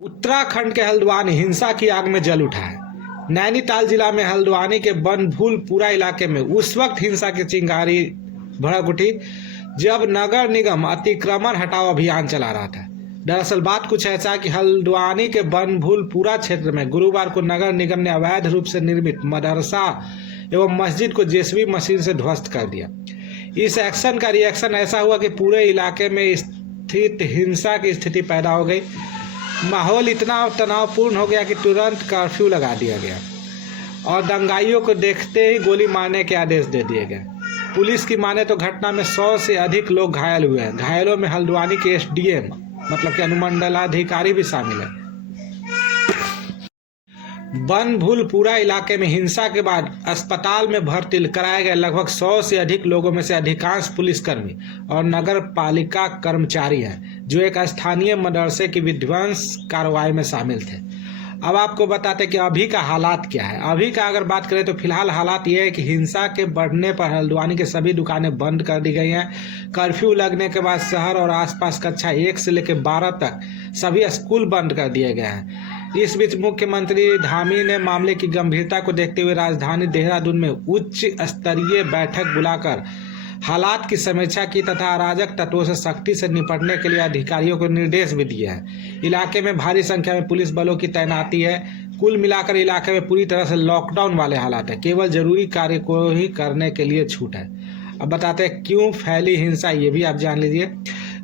उत्तराखंड के हल्द्वानी हिंसा की आग में जल उठा है। नैनीताल जिला में हल्द्वानी के बनभूलपुरा इलाके में उस वक्त हिंसा की चिंगारी भड़क उठी जब नगर निगम अतिक्रमण हटाओ अभियान चला रहा था। दरअसल बात कुछ ऐसा है कि हल्द्वानी के बनभूलपुरा क्षेत्र में गुरुवार को नगर निगम ने अवैध रूप से निर्मित मदरसा एवं मस्जिद को जेसीबी मशीन से ध्वस्त कर दिया। इस एक्शन का रिएक्शन ऐसा हुआ कि पूरे इलाके में स्थित हिंसा की स्थिति पैदा हो गई। माहौल इतना तनावपूर्ण हो गया कि तुरंत कर्फ्यू लगा दिया गया और दंगाइयों को देखते ही गोली मारने के आदेश दे दिए गए। पुलिस की माने तो घटना में 100 से अधिक लोग घायल हुए हैं। घायलों में हल्द्वानी के एसडीएम मतलब कि अनुमंडलाधिकारी भी शामिल है। बनभूलपुरा इलाके में हिंसा के बाद अस्पताल में भर्ती कराए गए लगभग 100 से अधिक लोगों में से अधिकांश पुलिसकर्मी और नगर पालिका कर्मचारी हैं, जो एक स्थानीय मदरसे की विध्वंस कार्रवाई में शामिल थे। अब आपको बताते कि अभी का हालात क्या है। अभी का अगर बात करें तो फिलहाल हालात ये है कि हिंसा के बढ़ने पर हल्द्वानी के सभी दुकानें बंद कर दी गई हैं। कर्फ्यू लगने के बाद शहर और आसपास कक्षा 1 से लेकर 12 तक सभी स्कूल बंद कर दिए गए हैं। इस बीच मुख्यमंत्री धामी ने मामले की गंभीरता को देखते हुए राजधानी देहरादून में उच्च स्तरीय बैठक बुलाकर हालात की समीक्षा की तथा अराजक तत्वों से सख्ती से निपटने के लिए अधिकारियों को निर्देश भी दिए हैं। इलाके में भारी संख्या में पुलिस बलों की तैनाती है। कुल मिलाकर इलाके में पूरी तरह से लॉकडाउन वाले हालात है। केवल जरूरी कार्य को ही करने के लिए छूट है। अब बताते हैं क्यों फैली हिंसा, ये भी आप जान लीजिए।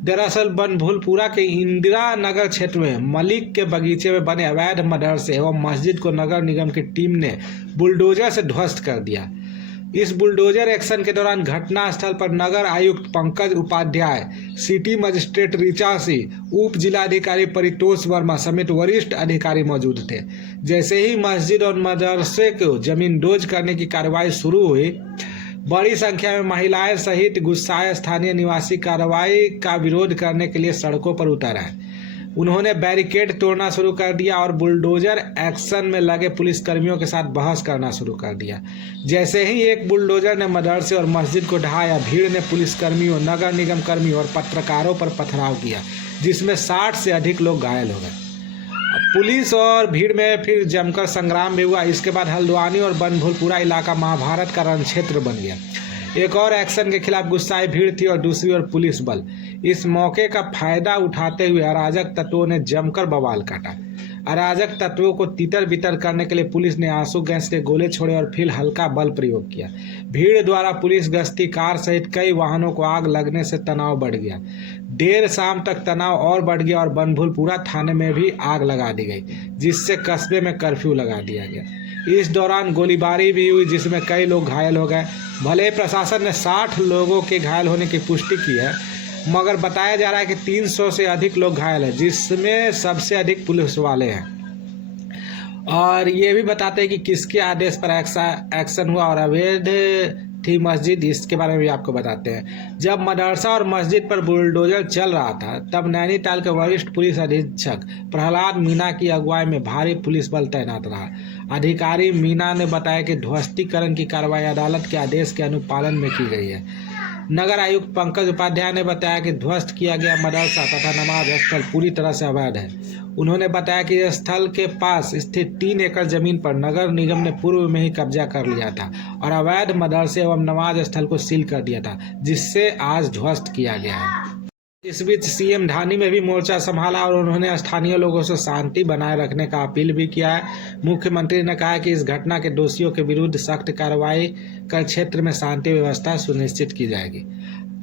दरअसल बनभूलपुरा के इंदिरा नगर क्षेत्र में मलिक के बगीचे में बने अवैध मदरसे एवं मस्जिद को नगर निगम की टीम ने बुलडोजर से ध्वस्त कर दिया। इस बुलडोजर एक्शन के दौरान घटना स्थल पर नगर आयुक्त पंकज उपाध्याय, सिटी मजिस्ट्रेट ऋचा सिंह, उप जिलाधिकारी परितोष वर्मा समेत वरिष्ठ अधिकारी मौजूद थे। जैसे ही मस्जिद और मदरसे को जमींदोज करने की कार्रवाई शुरू हुई, बड़ी संख्या में महिलाएं सहित गुस्साए स्थानीय निवासी कार्रवाई का विरोध करने के लिए सड़कों पर उतर आए। उन्होंने बैरिकेड तोड़ना शुरू कर दिया और बुलडोजर एक्शन में लगे पुलिसकर्मियों के साथ बहस करना शुरू कर दिया। जैसे ही एक बुलडोजर ने मदरसे और मस्जिद को ढहाया, भीड़ ने पुलिसकर्मियों, नगर निगम कर्मियों और पत्रकारों पर पथराव किया, जिसमें 60 से अधिक लोग घायल हो गए। पुलिस और भीड़ में फिर जमकर संग्राम भी हुआ। इसके बाद हल्द्वानी और बनभूलपुरा इलाका महाभारत का रणक्षेत्र बन गया। एक और एक्शन के खिलाफ गुस्साई भीड़ थी और दूसरी ओर पुलिस बल। इस मौके का फायदा उठाते हुए अराजक तत्वों ने जमकर बवाल काटा। अराजक तत्वों को तितर बितर करने के लिए पुलिस ने आंसू गैस के गोले छोड़े और फिर हल्का बल प्रयोग किया। भीड़ द्वारा पुलिस गश्ती कार सहित कई वाहनों को आग लगने से तनाव बढ़ गया। देर शाम तक तनाव और बढ़ गया और बनभूलपुरा थाने में भी आग लगा दी गई, जिससे कस्बे में कर्फ्यू लगा दिया गया। इस दौरान गोलीबारी भी हुई, जिसमें कई लोग घायल हो गए। भले प्रशासन ने 60 लोगों के घायल होने की पुष्टि की है, मगर बताया जा रहा है कि 300 से अधिक लोग घायल हैं, जिसमें सबसे अधिक पुलिस वाले हैं। और ये भी बताते हैं कि किसके आदेश पर एक्शन हुआ और अवैध थी मस्जिद, इसके बारे में भी आपको बताते हैं। जब मदरसा और मस्जिद पर बुलडोजर चल रहा था, तब नैनीताल के वरिष्ठ पुलिस अधीक्षक प्रहलाद मीना की अगुवाई में भारी पुलिस बल तैनात रहा। अधिकारी मीना ने बताया कि ध्वस्तीकरण की कार्रवाई अदालत के आदेश के अनुपालन में की गई है। नगर आयुक्त पंकज उपाध्याय ने बताया कि ध्वस्त किया गया मदरसा तथा नमाज स्थल पूरी तरह से अवैध है। उन्होंने बताया कि स्थल के पास स्थित 3 एकड़ जमीन पर नगर निगम ने पूर्व में ही कब्जा कर लिया था और अवैध मदरसे एवं नमाज स्थल को सील कर दिया था, जिससे आज ध्वस्त किया गया है। इस बीच सीएम धामी में भी मोर्चा संभाला और उन्होंने स्थानीय लोगों से शांति बनाए रखने का अपील भी किया है। मुख्यमंत्री ने कहा कि इस घटना के दोषियों के विरुद्ध सख्त कार्रवाई कर क्षेत्र में शांति व्यवस्था सुनिश्चित की जाएगी।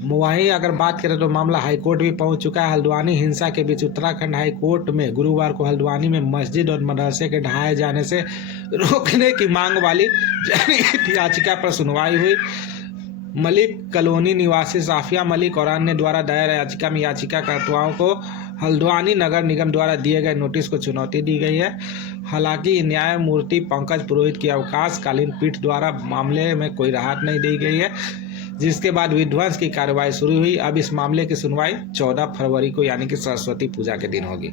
वहीं अगर बात करें तो मामला हाईकोर्ट भी पहुंच चुका है। हल्द्वानी हिंसा के बीच उत्तराखंड हाईकोर्ट में गुरुवार को हल्द्वानी में मस्जिद और मदरसे के ढहाए जाने से रोकने की मांग वाली याचिका पर सुनवाई हुई। मलिक कॉलोनी निवासी साफिया मलिक और अन्य द्वारा दायर याचिका में याचिकाकर्ताओं को हल्द्वानी नगर निगम द्वारा दिए गए नोटिस को चुनौती दी गई है। हालांकि न्यायमूर्ति पंकज पुरोहित की अवकाशकालीन पीठ द्वारा मामले में कोई राहत नहीं दी गई है, जिसके बाद विध्वंस की कार्रवाई शुरू हुई। अब इस मामले की सुनवाई 14 फरवरी को यानी कि सरस्वती पूजा के दिन होगी।